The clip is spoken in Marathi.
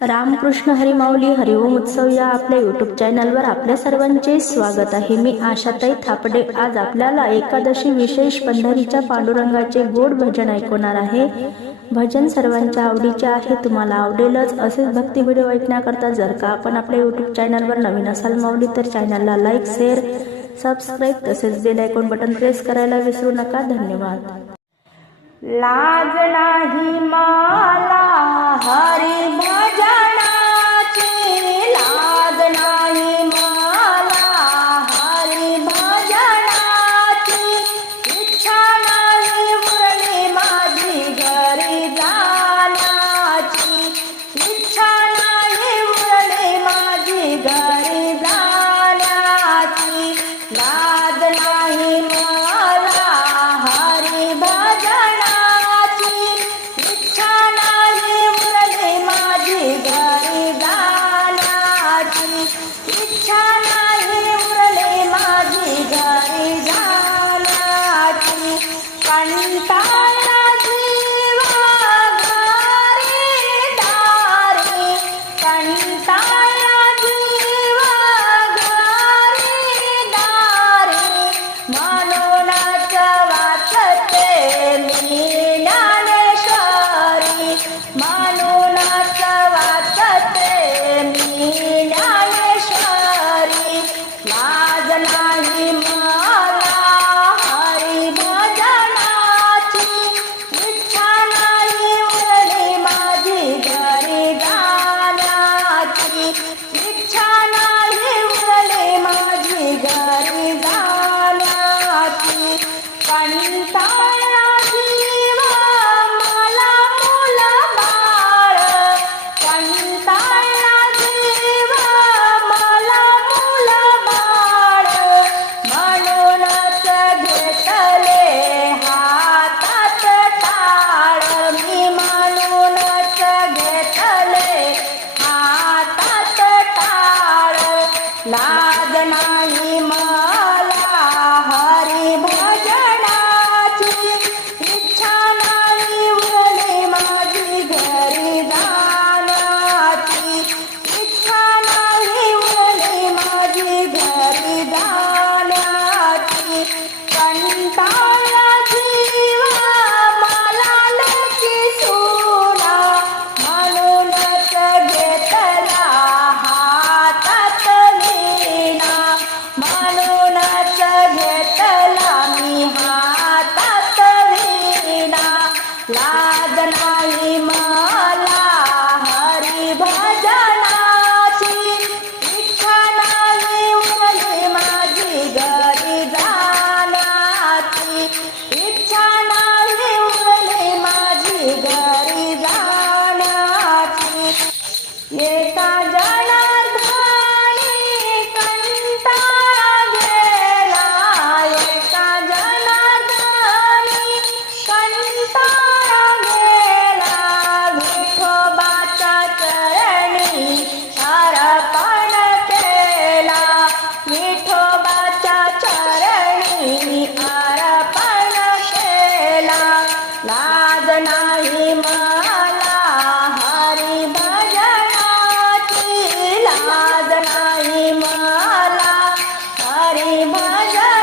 रामकृष्ण हरिमाऊली हरिओम उत्सव या आपल्या युट्यूब चॅनलवर आपल्या सर्वांचे स्वागत आहे. मी आशाताई थापडे. आज आपल्याला एकादशी विशेष पंढरीच्या पांडुरंगाचे गोड भजन ऐकवणार आहे. भजन सर्वांच्या आवडीचे आहे. तुम्हाला आवडेलच. असेच भक्ती व्हिडिओ ऐकण्याकरता जर का आपण आपल्या युट्यूब चॅनलवर नवीन असाल माऊली तर चॅनलला लाईक शेअर सबस्क्राईब तसेच बेल आयकॉन बटन प्रेस करायला विसरू नका. धन्यवाद. लाज नाही माला हरी 二零 लाज नाही मा धनवाई माँ மாயா